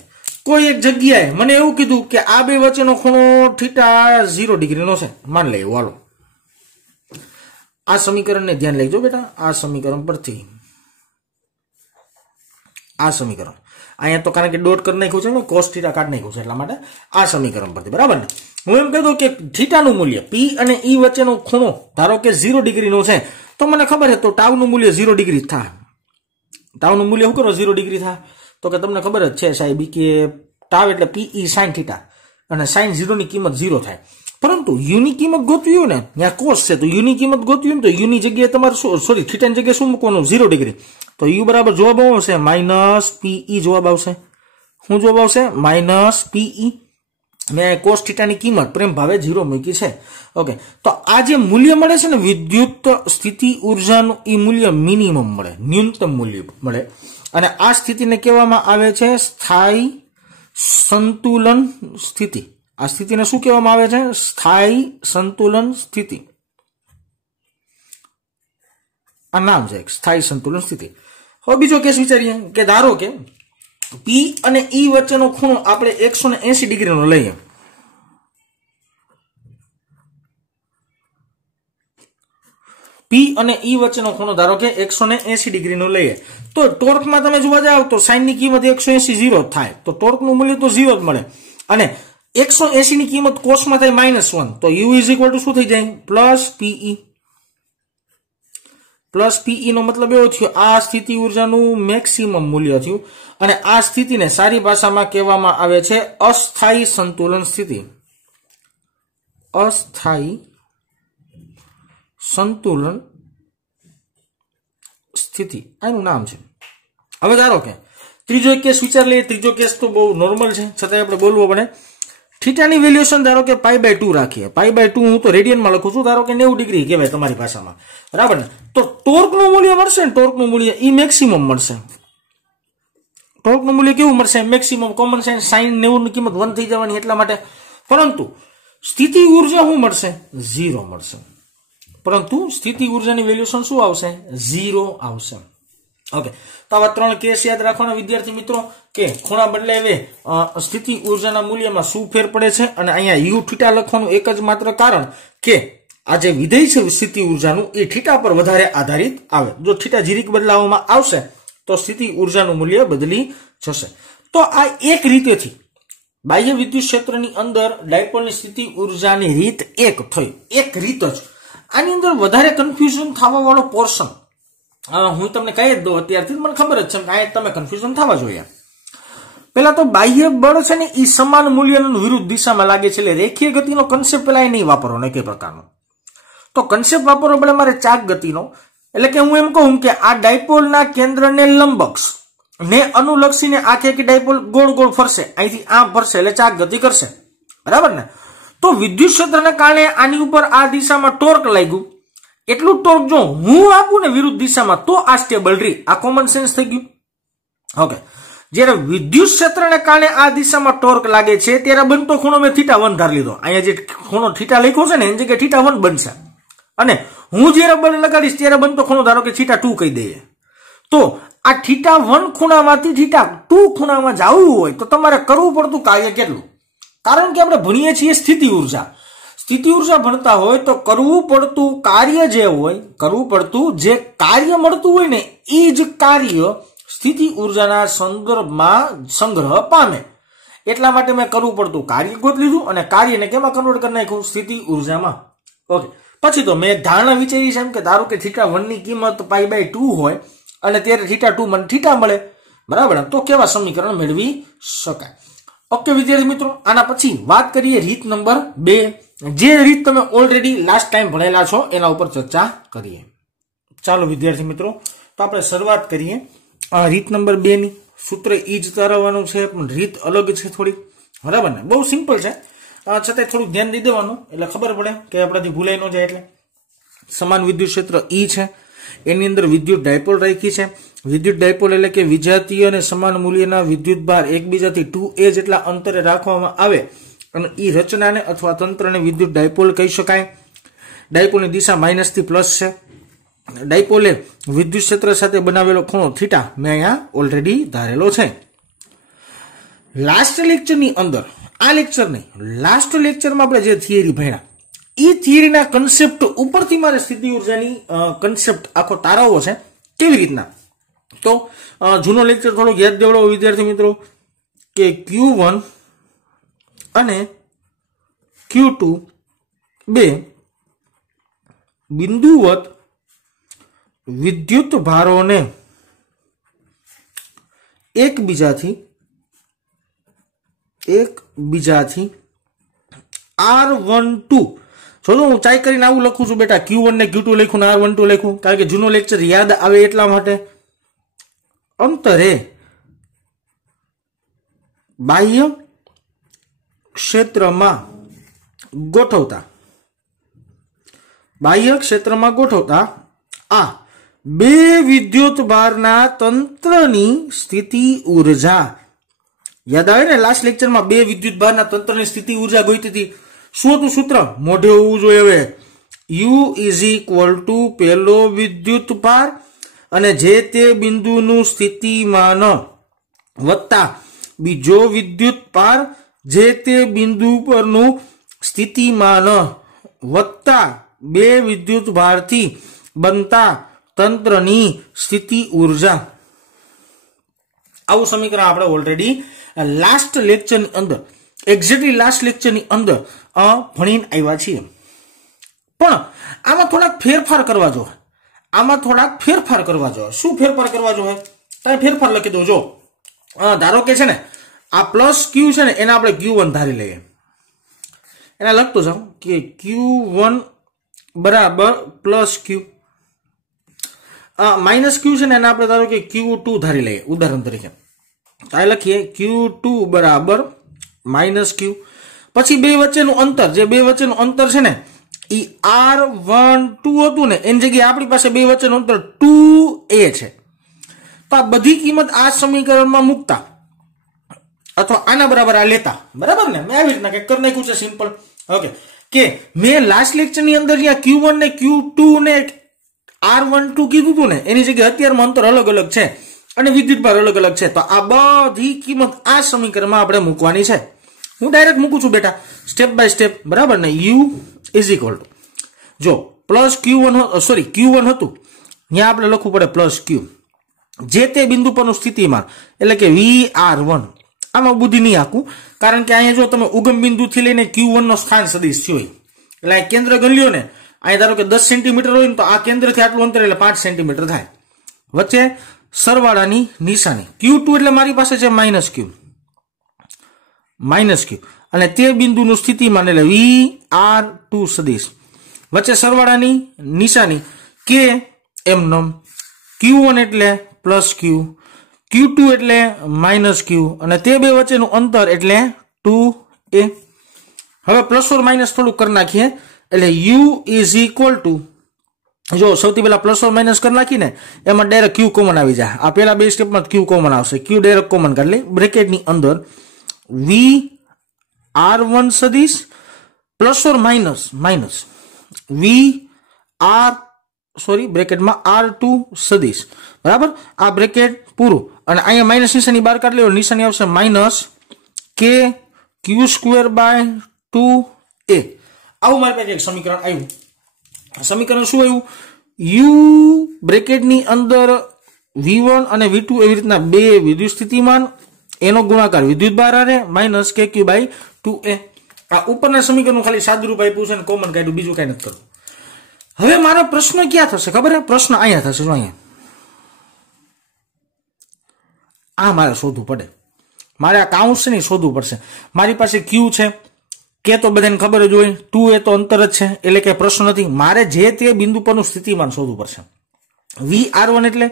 કોઈ એક જગ્યાએ મને એવું કીધું કે આ બે વચ્ચેનો ખૂણો થીટા 0 ડિગ્રીનો છે, માન લઈએ. હાલો આ સમીકરણને ધ્યાન લેજો બેટા. આ સમીકરણ પરથી આ સમીકરણ અહીંયા તો કારણ કે ડોટ કરી નાખ્યું છે ને, cos θ કાઢી નાખ્યું છે એટલા માટે આ સમીકરણ પરથી, બરાબર ને. હું એમ કહી દઉં કે થીટાનું મૂલ્ય P અને E વચ્ચેનો ખૂણો ધારો કે 0 ડિગ્રીનો છે તો મને ખબર છે તો ટાઉનું મૂલ્ય 0 ડિગ્રી થાય. ટાઉનું મૂલ્ય શું કરો 0 ડિગ્રી થાય? તો કે તમને ખબર જ છે સાહેબ કે ટાવ એટલે PE sin θ અને sin 0 ની કિંમત 0 થાય. પરંતુ u ની કિંમત ગોતવી હોય ને, ત્યાં cos છે તો u ની કિંમત ગોતવી હોય ને તો u ની જગ્યાએ તમારે સોરી θ ની જગ્યાએ શું મૂકવાનું 0 ડિગ્રી. તો u બરાબર જવાબ આવશે માઇનસ PE જવાબ આવશે. શું જવાબ આવશે? Minus PE. મેં cos θ ની કિંમત પ્રેમ ભાવે 0 મૂકી છે. ઓકે, તો આ જે મૂલ્ય મળે છે ને વિદ્યુત સ્થિતિ ઉર્જાનું, એ મૂલ્ય મિનિમમ મળે, ન્યૂનતમ મૂલ્ય મળે. અને આ સ્થિતિને કહેવામાં આવે છે સ્થાયી સંતુલન સ્થિતિ. આ સ્થિતિને શું કહેવામાં આવે છે? સ્થાયી સંતુલન સ્થિતિ. આ નામ છે સ્થાયી સંતુલન સ્થિતિ. હવે બીજો કેસ વિચારીએ કે ધારો કે P અને E વચ્ચેનો ખૂણો આપણે 180 ડિગ્રીનો લઈએ. P અને E વચ્ચેનો ખૂણો ધારો કે 180 ડિગ્રીનો લઈએ તો ટોર્કમાં તમે જોવા જાવ તો sin ની કિંમત 180 0 થાય તો ટોર્કનું મૂલ્ય તો 0 જ મળે. અને 180 ની કિંમત કોસમાં થાય -1 તો u ઇઝ ઇક્વલ ટુ શું થઈ જાય? Plus PE. પ્લસ PE નો મતલબ એવો થયો આ સ્થિતિ ઉર્જાનું મેક્સિમમ મૂલ્ય થયું. અને આ સ્થિતિને સારી ભાષામાં કહેવામાં આવે છે અસ્થાયી સંતુલન સ્થિતિ. અસ્થાયી સંતુલન સ્થિતિ આનું નામ છે. હવે ધારો કે ત્રીજો એક કેસ વિચાર લઈએ. ત્રીજો કેસ તો બહુ નોર્મલ છે છતાં આપણે બોલવું પડે. થીટાની વેલ્યુએશન ધારો કે π/2 રાખીએ. π/2 હું તો રેડિયનમાં લખું છું, ધારો કે 90 ડિગ્રી કહેવાય તમારી ભાષામાં, બરાબર ને. તો ટોર્કનું મૂલ્ય મળશે ને, ટોર્કનું મૂલ્ય એ મેક્સિમમ મળશે. ટોર્કનું મૂલ્ય કેવું મળશે? મેક્સિમમ. કોમન સેન્સ sin 90 ની કિંમત 1 થઈ જવાની એટલા માટે. પરંતુ સ્થિતિ ઉર્જા શું મળશે? 0 મળશે. પરંતુ સ્થિતિ ઉર્જાની વેલ્યુએશન શું આવશે? 0 આવશે. ઓકે, તો આવા 3 કેસ યાદ રાખવાના વિદ્યાર્થી મિત્રો કે ખૂણા બદલાવે સ્થિતિ ઉર્જાના મૂલ્યમાં શું ફેર પડે છે. અને અહીંયા u θ લખવાનું એક જ માત્ર કારણ કે આ જે વિધેય છે સ્થિતિ ઉર્જાનું એ θ પર વધારે આધારિત આવે. જો θ જીરીક બદલાવવામાં આવશે તો સ્થિતિ ઉર્જાનું મૂલ્ય બદલી જશે. તો આ એક રીતેથી બાહ્ય વિદ્યુત ક્ષેત્રની અંદર ડાયપોલની સ્થિતિ ઉર્જાની રીત એક થઈ. એક રીત જ. આની અંદર વધારે કન્ફ્યુઝન થવા વાળો પોર્શન હું તમને કહી જ દઉં અત્યારથી, મને ખબર જ છે આ તમે કન્ફ્યુઝન થવા જોઈએ. પેલા તો બાહ્ય બળ છે ને એ સમાન મૂલ્યનું વિરુદ્ધ દિશામાં લાગે છે. એટલે રેખીય ગતિનો કન્સેપ્ટ પેલા નહીં વાપરવાનો એક પ્રકારનો. તો કન્સેપ્ટ વાપરવો પડે મારે ચાક ગતિનો. એટલે કે હું એમ કહું કે આ ડાયપોલના કેન્દ્રને લંબક્ષ ને અનુલક્ષીને આખે ડાયપોલ ગોળ ગોળ ફરશે. અહીંથી આમ ફરશે એટલે ચાક ગતિ કરશે, બરાબર ને. તો વિદ્યુત ક્ષેત્રને કારણે આની ઉપર આ દિશામાં ટોર્ક લાગ્યું. એટલું ટોર્ક જો હું આપું ને વિરુદ્ધ દિશામાં તો આ સ્ટેબલ રહી. આ કોમન સેન્સ થઈ ગયું, ઓકે, જ્યારે વિદ્યુત ક્ષેત્રને કારણે આ દિશામાં ટોર્ક લાગે છે ત્યારે બનતો ખૂણો મેં θ1 ધારી લીધો. અહીંયા જે ખૂણો θ લખ્યો છે ને એની જગ્યાએ θ1 બનશે, અને હું જ્યારે બળ લગાડીશ ત્યારે બનતો ખૂણો ધારો કે θ2 કહી દઈએ. તો આ θ1 ખૂણામાંથી θ2 ખૂણામાં જવું હોય તો તમારે કરવું પડતું કાર્ય કેટલું? કારણ કે આપણે ભણીએ છીએ સ્થિતિ ઉર્જા. સ્થિતિ ઉર્જા ભણતા હોય તો કરવું પડતું કાર્ય જે હોય, કરવું પડતું જે કાર્ય મળતું હોય ને એ જ કાર્ય સ્થિતિ ઉર્જાના સંદર્ભમાં સંગ્રહ પામે. એટલા માટે મેં કરવું પડતું કાર્ય ગોત લીધું અને કાર્યને કેમાં કન્વર્ટ કરી નાખ્યું? સ્થિતિ ઉર્જામાં. ઓકે, પછી તો મેં ધારણા વિચારી છે એમ કે ધારો કે θ1 ની કિંમત π/2 હોય અને ત્યારે θ2 મને θ મળે, બરાબર, તો કેવા સમીકરણ મેળવી શકાય? ઓકે વિદ્યાર્થી મિત્રો, આના પછી વાત કરીએ રીત નંબર 2, જે રીત તમે ઓલરેડી લાસ્ટ ટાઈમ ભણેલા છો એના ઉપર ચર્ચા કરીએ. ચાલો વિદ્યાર્થી મિત્રો, તો આપણે શરૂઆત કરીએ રીત નંબર 2 ની. સૂત્ર ઈ જ તારવવાનું છે પણ રીત અલગ છે થોડી, બરાબર ને? બહુ સિમ્પલ છે, છતાંય થોડું ધ્યાન દઈ દેવાનું એટલે ખબર પડે કે આપણાથી ભૂલાઈ ન જાય. એટલે સમાન વિદ્યુત ક્ષેત્ર ઈ છે, એની અંદર વિદ્યુત ડાયપોલ રાખી છે. વિદ્યુત ડાયપોલ એટલે કે વિજાતીય અને સમાન મૂલ્યના વિદ્યુત ભાર એકબીજાથી 2a જેટલા અંતરે રાખવામાં આવે અને ઈ રચનાને અથવા તંત્રને વિદ્યુત ડાયપોલ કહી શકાય. ડાયપોલની દિશા માઇનસ થી પ્લસ છે. ડાયપોલે વિદ્યુત ક્ષેત્ર સાથે બનાવેલો ખૂણો θ મેં અહીંયા ઓલરેડી ધારેલો છે. લાસ્ટ લેક્ચરની અંદર, આ લેક્ચર નહીં, લાસ્ટ લેક્ચરમાં આપણે જે થિયરી ભણ્યા એ થિયરીના કન્સેપ્ટ ઉપરથી મારે સ્થિતિ ઉર્જાની કન્સેપ્ટ આખો તારવવો છે. કેવી રીતના? તો જૂનો લેક્ચર થોડો યાદ દેવડો વિદ્યાર્થી મિત્રો, કે Q1 અને Q2 બે બિંદુવત વિદ્યુત ભારોને એકબીજાથી R12, જો હું ચાઈ કરીને આવું લખું છું બેટા, Q1 ને Q2 લખ્યું ને R12 લખ્યું, કારણ કે જૂનો લેક્ચર યાદ આવે એટલા માટે. અંતરે બાહ્ય ક્ષેત્રમાં ગોઠવતા આ બે વિદ્યુત ભારના તંત્રની સ્થિતિ ઉર્જા. યાદ આવે ને લાસ્ટ લેક્ચરમાં બે વિદ્યુત ભારના તંત્રની સ્થિતિ ઉર્જા ગોતી હતી. શું હતું સૂત્ર? મોઢે હોવું જોઈએ હવે. U = પહેલો વિદ્યુત ભાર અને જે તે બિંદુનું સ્થિતિમાન વત્તા બીજો વિદ્યુત ભાર જે તે બિંદુ પરનું સ્થિતિમાન વત્તા બે વિદ્યુત ભારથી બનતા તંત્રની સ્થિતિ ઉર્જા. આવું સમીકરણ આપણે ઓલરેડી લાસ્ટ લેક્ચરની અંદર, એક્ઝેક્ટલી લાસ્ટ લેક્ચરની અંદર ભણીને આવ્યા છીએ. પણ આમાં થોડાક ફેરફાર કરવા જોઈએ. શું ફેરફાર કરવા જોઈએ? તમે ફેરફાર લખી દો. જો ધારો કે છે ને આ પ્લસ ક્યુ છે ને એને આપણે Q1 ધારી લઈએ. એને લખતો જાઉં કે Q1 બરાબર પ્લસ ક્યુ, માઇનસ ક્યુ છે ને એને આપણે ધારો કે Q2 ધારી લઈએ ઉદાહરણ તરીકે. તો આ લખીએ Q2 બરાબર માઇનસ ક્યુ. પછી બે વચ્ચેનું અંતર, જે બે વચ્ચેનું અંતર છે ને એ R12 હતું ને એની જગ્યાએ આપણી પાસે બે વચ્ચેનું અંતર 2a છે. તો આ બધી કિંમત આ સમીકરણમાં મૂકતા અથવા આના બરાબર આ લેતા, બરાબર ને? મેં આવી રીતના કંઈક કરી નાખ્યું છે સિમ્પલ. ઓકે, કે મેં લાસ્ટ લેક્ચરની અંદર જ્યાં Q1 ને Q2 ને R12 કીધું હતું ને એની જગ્યાએ અત્યારમાં અંતર અલગ અલગ છે અને વિદ્યુતભાર અલગ અલગ છે. તો આ બધી કિંમત આ સમીકરણમાં આપણે મૂકવાની છે. હું ડાયરેક્ટ મૂકું છું બેટા, સ્ટેપ બાય સ્ટેપ, બરાબર ને? U = જો પ્લસ Q1 હતું ત્યાં આપણે લખવું પડે પ્લસ Q, જે તે બિંદુ પરનું સ્થિતિમાન એટલે કે VR1. આમાં બુદ્ધિ નહીં આખું, કારણ કે અહીંયા જો તમે ઉગમ બિંદુથી લઈને Q1 નો સ્થાન સદિશ થયો હોય એટલે આ કેન્દ્ર ગણ્યો ને, અહીં ધારો કે 10 સેન્ટીમીટર હોય ને તો આ કેન્દ્રથી આટલું અંતર એટલે 5 સેન્ટીમીટર થાય. વચ્ચે સરવાળાની નિશાની Q2 એટલે મારી પાસે છે માઇનસ ક્યુ અને તે બિંદુનું સ્થિતિમાન એટલે VR2 સદિશ. વચ્ચે સરવાળાની નિશાની K એમનમ, Q1 એટલે પ્લસ ક્યુ, Q2 એટલે માઇનસ ક્યુ અને તે બે વચ્ચેનું અંતર એટલે 2a. હવે પ્લસ ઓર માઇનસ થોડું કરી નાખીએ એટલે U = जो સૌથી પહેલા પ્લસ ઓર માઇનસ કરી નાખીને એમાં ડાયરેક્ટ ક્યુ કોમન આવી જાય. આ પહેલા બે સ્ટેપમાં ક્યુ કોમન આવશે. ક્યુ ડાયરેક્ટ કોમન કરી લે. બ્રેકેટની અંદર VR1 સદિશ પ્લસ ઓર માઇનસ બ્રેકેટમાં R2 સદિશ, બરાબર. આ બ્રેકેટ પૂરું અને અહીંયા માઇનસ નિશાની બહાર કાઢી લેવો. નિશાની આવશે માઇનસ કે ક્યુ સ્ક્વેર બાય 2a. આવું મારી પાસે એક સમીકરણ આવ્યું. સમીકરણ શું આવ્યું? યુ બ્રેકેટની અંદર V1 અને V2 એવી રીતના બે વિદ્યુત સ્થિતિમાન, એનો ગુણાકાર વિદ્યુત બહાર આવે માઇનસ કે ક્યુ બાય 2a. આ ઉપરના સમીકરણનું ખાલી સાદું રૂપ આપ્યું છે અને કોમન કાઢ્યું, બીજું કઈ નથી કરવું. હવે મારો પ્રશ્ન ક્યાં થશે ખબર છે? પ્રશ્ન અહીંયા થશે. અહીંયા આ મારે શોધવું પડે. મારે આ કાઉન્સ છે ને શોધવું પડશે. મારી પાસે ક્યુ છે, કે તો બધાને ખબર જ હોય, 2a તો અંતર જ છે, એટલે કે પ્રશ્ન નથી. મારે જે તે બિંદુ પરનું સ્થિતિમાન શોધવું પડશે. VR1 એટલે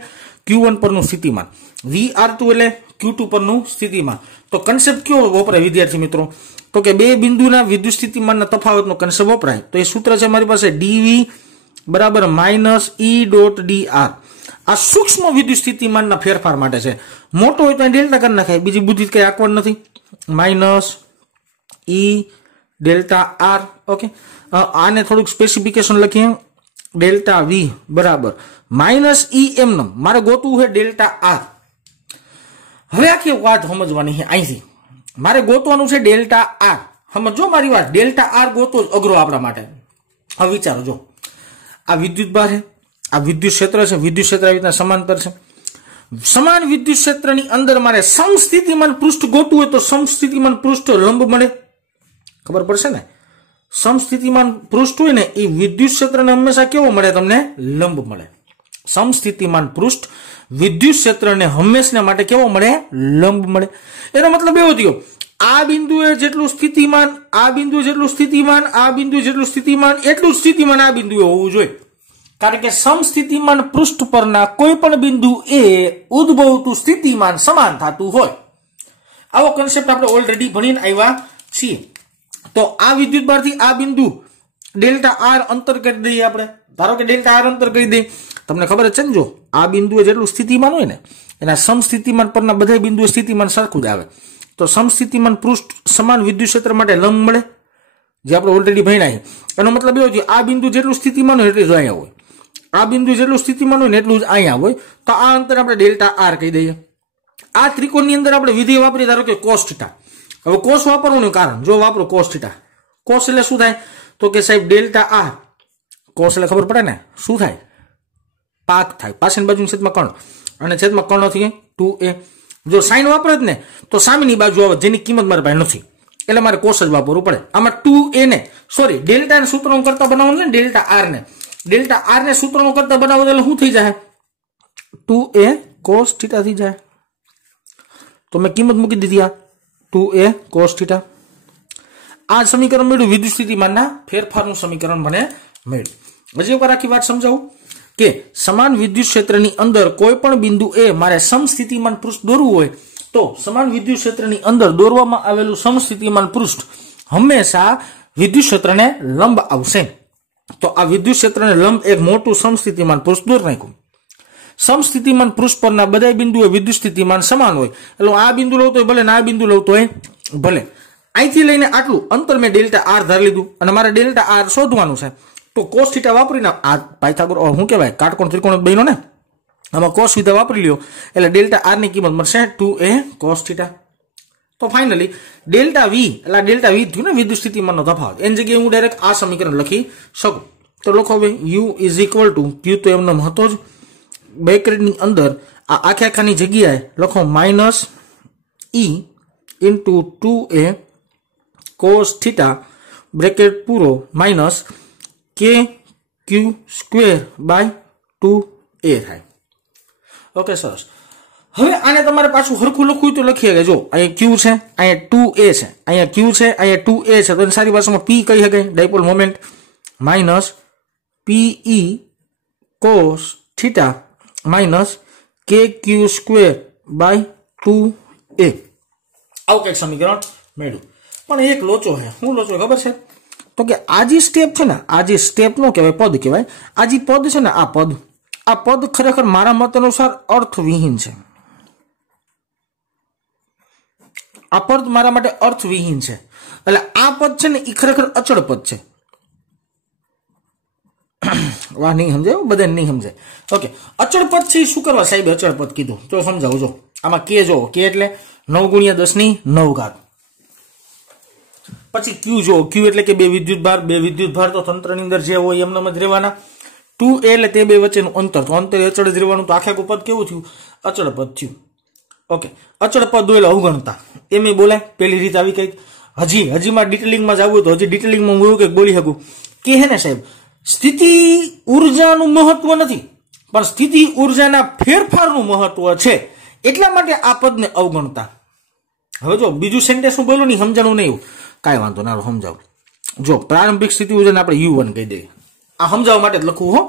Q1 પરનું સ્થિતિમાન, VR2 એટલે Q2 પરનું સ્થિતિમાન. તો કન્સેપ્ટ કયો વપરાય વિદ્યાર્થી મિત્રો? તો કે બે બિંદુના વિદ્યુત સ્થિતિમાનના તફાવતનો કન્સેપ્ટ વપરાય. તો એ સૂત્ર છે મારી પાસે dV બરાબર માઇનસ E.dr. આ સૂક્ષ્મ વિદ્યુત સ્થિતિમાનના ફેરફાર માટે છે. મોટો હોય તો ડેલ્ટા કરી નાખાય, બીજી બુદ્ધિ કઈ આકવડ નથી. Minus E delta R. Okay, આને થોડુંક સ્પેસિફિકેશન લખીએ. ડેલ્ટા વી બરાબર માઇનસ ઈ એમનમ મારે ગોતવું છે ડેલ્ટા આર. હવે આખી વાત સમજવાની છે. અહીંથી મારે ગોતવાનું છે ડેલ્ટા આર. સમજો મારી વાત. ડેલ્ટા આર ગોતો જ અઘરો આપણા માટે. હવે વિચારો, જો આ વિદ્યુત બાર છે, આ વિદ્યુત ક્ષેત્ર છે. વિદ્યુત ક્ષેત્ર આવી રીતના સમાંતર છે. સમાન વિદ્યુત ક્ષેત્રની અંદર મારે સમસ્થિતિમાન પૃષ્ઠ ગોતવું હોય તો સમસ્થિતિમાન પૃષ્ઠ લંબ મળે. ખબર પડશે ને? સમસ્થિતિમાન પૃષ્ઠ હોય ને એ વિદ્યુત ક્ષેત્રને હંમેશા કેવો મળે? તમને લંબ મળે. સમસ્થિતિમાન પૃષ્ઠ વિદ્યુત ક્ષેત્રને હંમેશા માટે કેવો મળે? લંબ મળે. એનો મતલબ એવો થયો, આ બિંદુએ જેટલું સ્થિતિમાન, આ બિંદુ જેટલું સ્થિતિમાન, આ બિંદુ જેટલું સ્થિતિમાન, એટલું સ્થિતિમાન આ બિંદુએ હોવું જોઈએ. કારણ કે સમસ્થિતિમાન પૃષ્ઠ પરના કોઈ પણ બિંદુ એ ઉદ્ભવતું સ્થિતિમાન સમાન થતું હોય. આવો કન્સેપ્ટ આપણે ઓલરેડી ભણીને આવ્યા છીએ. તો આ વિદ્યુત બારથી આ બિંદુ ડેલ્ટા આર અંતર કરી દઈએ આપણે. ધારો કે ડેલ્ટા આર અંતર કરી દઈએ. તમને ખબર જ છે ને, જો આ બિંદુએ જેટલું સ્થિતિમાન હોય ને એના સમસ્થિતિમાન પરના બધા બિંદુએ સ્થિતિમાન સરખું જ આવે. તો સમસ્થિતિમાન પૃષ્ઠ સમાન વિદ્યુત ક્ષેત્ર માટે લંબ મળે, જે આપણે ઓલરેડી ભણ્યા. એનો મતલબ એવો છે આ બિંદુ જેટલું સ્થિતિમાન હોય એટલું જ અહીંયા હોય, આ બિંદુ જેટલું સ્થિતિમાન હોય ને એટલું જ અહીંયા હોય. તો આ અંતર આપણે ડેલ્ટા આર કહી દઈએ. આ ત્રિકોણની અંદર આપણે વિધેય વાપરીએ, ધારો કે કોસ થીટા. હવે કોસ વાપરવાનું કારણ, જો વાપરો કોસ થીટા. કોસ એટલે શું થાય? તો કે સાહેબ ડેલ્ટા આર. કોસ એટલે ખબર પડે ને શું થાય? પાક થાય. પાછળની બાજુની છેદમાં કર્ણ, અને છેદમાં કર્ણ થી 2a. જો સાઈન વાપરે જ ને તો સામેની બાજુ આવે જેની કિંમત મારી પાસે નથી, એટલે મારે કોસ જ વાપરવું પડે. આમાં 2a ને સોરી ડેલ્ટા ને સૂત્રનું કરતા બનાવવાનું છે ને, ડેલ્ટા આર ને સૂત્રનું કરતા બનાવો એટલે શું થઈ જાય? 2a કોસ થીટા થઈ જાય. તો મેં કિંમત મૂકી દીધી, આ 2a કોસ થીટા. આ સમીકરણ મળ્યું, વિદ્યુત સ્થિતિમાનના ફેરફારનું સમીકરણ મને મળ્યું. હજી એકવાર આખી વાત સમજાવું કે સમાન વિદ્યુત ક્ષેત્રની અંદર કોઈ પણ બિંદુ એ મારે સમસ્થિતિમાન પૃષ્ઠ દોરવું હોય તો સમાન વિદ્યુત ક્ષેત્રની અંદર દોરવામાં આવેલું સમસ્થિતિમાન પૃષ્ઠ હંમેશા વિદ્યુત ક્ષેત્રને લંબ આવશે. તો આ વિદ્યુત ક્ષેત્રને લંબ એક મોટું સમસ્થિતિમાન પૃષ્ઠ દોરી નાખ્યું. સમસ્થિતિમાન પૃષ્ઠ પરના બધા બિંદુએ વિદ્યુત સ્થિતિમાન સમાન હોય. એટલે આ બિંદુ લઉં તો ભલે, આ બિંદુ લઉં તો ભલે. અહીંથી લઈને આટલું અંતર મેં ડેલ્ટા આર ધારી લીધું અને મારે ડેલ્ટા આર શોધવાનું છે. તો કોસ થીટા વાપરીને આ પાયથાગોર શું કહેવાય, કાટકોણ ત્રિકોણ બન્યો ને, આમાં કોસ થીટા વાપરી લ્યો એટલે ડેલ્ટા આર ની કિંમત મળશે 2a કોસ થીટા. તો ફાઇનલી ડેલ્ટા વી એટલે ડેલ્ટા વી થયું ને વિદ્યુત સ્થિતિમાનનો તફાવત. એની જગ્યાએ હું ડાયરેક્ટ આ સમીકરણ લખી શકું. તો લખો હવે યુ ઇઝ ઇક્વલ ટુ ક્યુ તો એમનો હતો જ. બ્રેકેટની અંદર આ આખાની જગ્યાએ લખો માઇનસ ઈ into 2a cos theta bracket પૂરો માઇનસ કે ક્યુ સ્ક્વેર બાય 2a થાય. ઓકે, સરસ. હવે આને તમારે પાછું હરખું લખવું તો લખીએ કે જો અહીંયા ક્યુ છે, અહીંયા 2a છે, અહીંયા ક્યુ છે, અહીંયા 2a છે. તો સારી ભાષામાં પી કહી શકાય, dipole moment minus PE cos theta minus કે ક્યુ સ્ક્વેર બાય 2a. આવું કંઈક સમીકરણ મેળવ્યું. પણ એક લોચો છે. શું લોચો ખબર છે? तो कि आ जे स्टेप है ने, आ जे स्टेप नो कहेवाय, पद कहेवाय। आ जे पद है ने, आ पद खरेखर मारा मत अनुसार अर्थविहीन है। आ पद मारा माटे अर्थविहीन है। એટલે આ પદ છે ને એ ખરેખર અચળ પદ છે। વાહ, નહીં સમજાયું, બધાને નહીં સમજાય। ઓકે, અચળ પદ છે શું કરવા સાહેબ અચળ પદ કીધું તો સમજાવું। જો આમાં કે જો કે એટલે 9 × 10 ની 9 ઘાત। પછી ક્યુ જો ક્યુ એટલે કે બે વિદ્યુત ભાર તો તંત્રની અંદર જે હોય એમનામ જ રહેવાના। 2a એટલે તે બે વચ્ચેનું અંતર, તો અંતર અચળ જ રહેવાનું। તો આખે પદ કેવું થયું? અચળ પદ થયું। ઓકે, અચળ પદ હોય એટલે અવગણતા એમ બોલાય। પેલી રીત આવી કઈ હજીમાં ડિટેલિંગમાં જવું તો હજી ડિટેલિંગમાં હું એવું કંઈક બોલી શકું કે હે ને સાહેબ, સ્થિતિ ઉર્જાનું મહત્વ નથી પણ સ્થિતિ ઉર્જાના ફેરફારનું મહત્વ છે, એટલા માટે આ પદને અવગણતા। હવે જો બીજું સેન્ટેન્સ હું બોલું નહીં, સમજાણું નહીં, કાંઈ વાંધો ના, સમજાવું। જો પ્રારંભિક સ્થિતિ ઉર્જાને આપણે U1 કહી દઈએ, આ સમજાવવા માટે જ લખવું હો,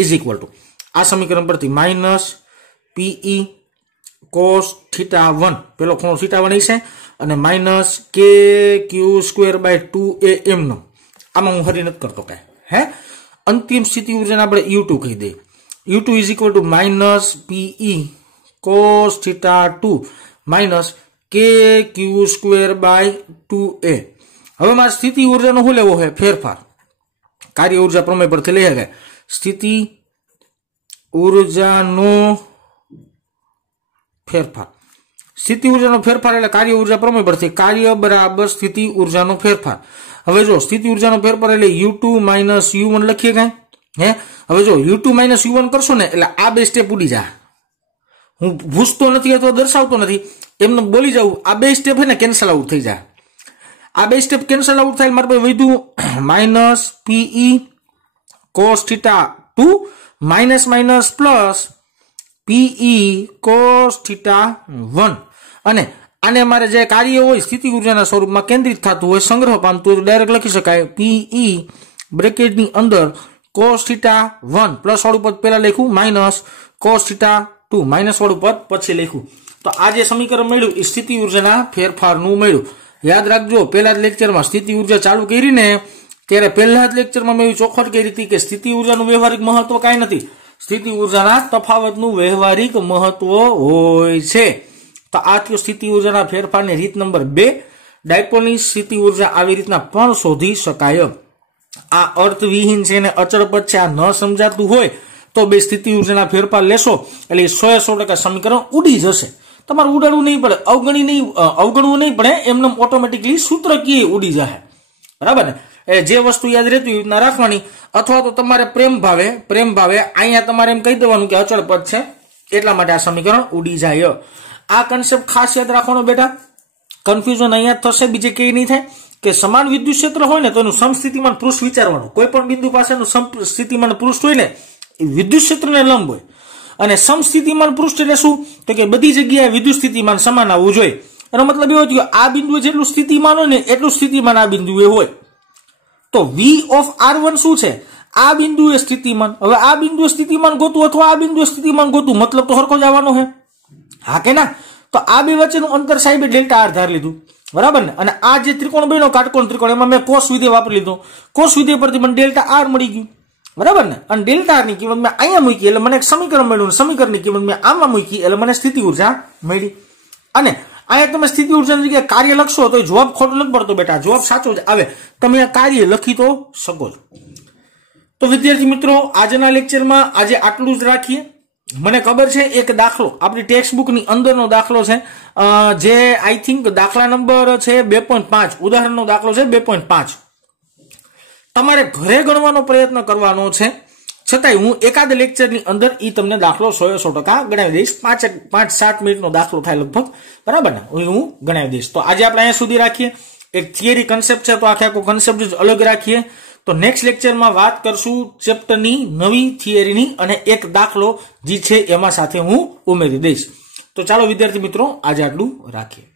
ઇઝ ઇક્વલ ટુ આ સમીકરણ પરથી માઇનસ PE cos θ1, પેલો ખૂણો θ1 છે, અને માઇનસ KQ²/2am નો, આમાં હું હરી નથી કરતો કાંઈ, હે। અંતિમ સ્થિતિ ઉર્જાને આપણે U2 કહી દઈએ। U2 is equal to minus PE cos θ2 minus KQ²/2a। હવે મારે સ્થિતિ ઉર્જાનો શું લેવો છે? ફેરફાર। કાર્ય ઉર્જા પ્રમેય પરથી લઈ શકાય। સ્થિતિ ઉર્જાનો ફેરફાર, સ્થિતિ ઉર્જાનો ફેરફાર એટલે કાર્ય ઉર્જા પ્રમેય પરથી કાર્ય બરાબર સ્થિતિ ઉર્જાનો ફેરફાર। હવે જો સ્થિતિ ઉર્જાનો ફેરફાર એટલે U2 માઇનસ U1 લખીએ કાંઈ, હે। હવે જો U2 માઇનસ U1 કરશો ને એટલે આ બે સ્ટેપ ઉડી જાય। હું ભૂસતો નથી અથવા દર્શાવતો નથી, એમને બોલી જાઉં, આ બે સ્ટેપ છે ને કેન્સલ આઉટ થઈ જાય। આ બે સ્ટેપ કેન્સલ આઉટ થાય મારે વધ્યું minus PE cos θ2 minus minus plus PE cos θ1, અને આને મારે જે કાર્ય હોય સ્થિતિ ઉર્જાના સ્વરૂપમાં કેન્દ્રિત થતું હોય, સંગ્રહ પામતું હોય, તો ડાયરેક્ટ લખી શકાય PE બ્રેકેટની અંદર cos θ1 પ્લસ વાળું પદ પહેલા લખ્યું, માઇનસ cos θ2 માઇનસ વાળું પદ પછી લખ્યું। તો આ જે સમીકરણ મળ્યું એ સ્થિતિ ઉર્જાના ફેરફારનું મળ્યું। યાદ રાખજો, પહેલા જ લેક્ચરમાં સ્થિતિ ઉર્જા ચાલુ કરી ને ત્યારે પહેલા જ લેક્ચરમાં મેં ચોખવટ કરી હતી કે સ્થિતિ ઉર્જાનું વ્યવહારિક મહત્વ કાંઈ નથી, સ્થિતિ ઉર્જાના તફાવતનું વ્યવહારિક મહત્વ હોય છે। તો આ થયો સ્થિતિ ઉર્જાના ફેરફારની રીત નંબર 2। ડાયપોલની સ્થિતિ ઉર્જા આવી રીતના પણ શોધી શકાય। આ અર્થવિહીન છે ને અચળ પદ છે, આ ન સમજાતું હોય તો બે સ્થિતિ ઉર્જાના ફેરફાર લેશો એટલે 100% સમીકરણ ઉડી જશે। તમારે ઉડાડવું નહીં પડે, અવગણવું નહીં પડે, એમને ઓટોમેટિકલી સૂત્રકીય ઉડી જાય, બરાબર ને। જે વસ્તુ યાદ રહેતી હોય રીતના રાખવાની, અથવા તો તમારે પ્રેમ ભાવે અહીંયા તમારે એમ કહી દેવાનું કે અચળ પદ છે એટલા માટે આ સમીકરણ ઉડી જાય। આ કન્સેપ્ટ ખાસ યાદ રાખવાનો બેટા, કન્ફ્યુઝન અહીંયા થશે, બીજે કઈ નહીં થાય કે સમાન વિદ્યુત ક્ષેત્ર હોય ને તો એનું સમસ્થિતિમાન પૃષ્ઠ વિચારવાનું। કોઈ પણ બિંદુ પાસેનું સમસ્થિતિમાન પૃષ્ઠ હોય ને એ વિદ્યુત ક્ષેત્રને લંબ હોય, અને સમસ્થિતિમાન પૃષ્ઠ એટલે શું? તો કે બધી જગ્યાએ વિદ્યુત સ્થિતિમાન સમાન આવવું જોઈએ। એનો મતલબ એવો થયો આ બિંદુએ જેટલું સ્થિતિમાન હોય ને એટલું સ્થિતિમાન આ બિંદુએ હોય। તો V of R1 શું છે? આ બિંદુએ સ્થિતિમાન। હવે આ બિંદુએ સ્થિતિમાન ગોતું અથવા આ બિંદુએ સ્થિતિમાન ગોતું, મતલબ તો સરખો જ આવવાનો છે, હા કે ના? તો આ બે વચ્ચેનું અંતર સાહેબે ડેલ્ટા આર ધાર લીધું, બરાબર ને। અને આ જે ત્રિકોણ બન્યો કાટકોણ ત્રિકોણ, એમાં મેં કોસ વિધેય વાપરી લીધો, કોસ વિધેય પરથી મને ડેલ્ટા આર મળી ગયું, બરાબર ને। અને ડેલ્ટા આર ની કિંમત મેં અહીંયા મૂકી એટલે મને એક સમીકરણ મળ્યું, સમીકરણની કિંમત મેં આમાં મૂકી એટલે મને સ્થિતિ ઉર્જા મળી। અને અહીંયા તમે સ્થિતિ ઉર્જાની જગ્યાએ કાર્ય લખશો તો જવાબ ખોટો નથી પડતો બેટા, જવાબ સાચો જ આવે, તમે આ કાર્ય લખી તો શકો છો। તો વિદ્યાર્થી મિત્રો, આજના લેક્ચરમાં આજે આટલું જ રાખીએ। મને ખબર છે એક દાખલો આપણી ટેક્સ્ટ બુકની અંદરનો દાખલો છે, જે આઈ થિંક દાખલા નંબર છે 2.5, ઉદાહરણનો દાખલો છે 2.5, તમારે ઘરે ગણવાનો પ્રયત્ન કરવાનો છે, છતાંય હું એકાદ લેક્ચરની અંદર ઈ તમને દાખલો 100% ગણાવી દઈશ। 5-7 મિનિટનો દાખલો થાય લગભગ, બરાબર ને, હું ગણાવી દઈશ। તો આજે આપણે અહીંયા સુધી રાખીએ। એક થિયરી કન્સેપ્ટ છે તો આખો કન્સેપ્ટ જ અલગ રાખીએ। તો નેક્સ્ટ લેક્ચરમાં વાત કરશું ચેપ્ટરની નવી થિયરીની, અને એક દાખલો જે છે એમાં સાથે હું ઉમેરી દઈશ। તો ચાલો વિદ્યાર્થી મિત્રો આજે આટલું રાખીએ।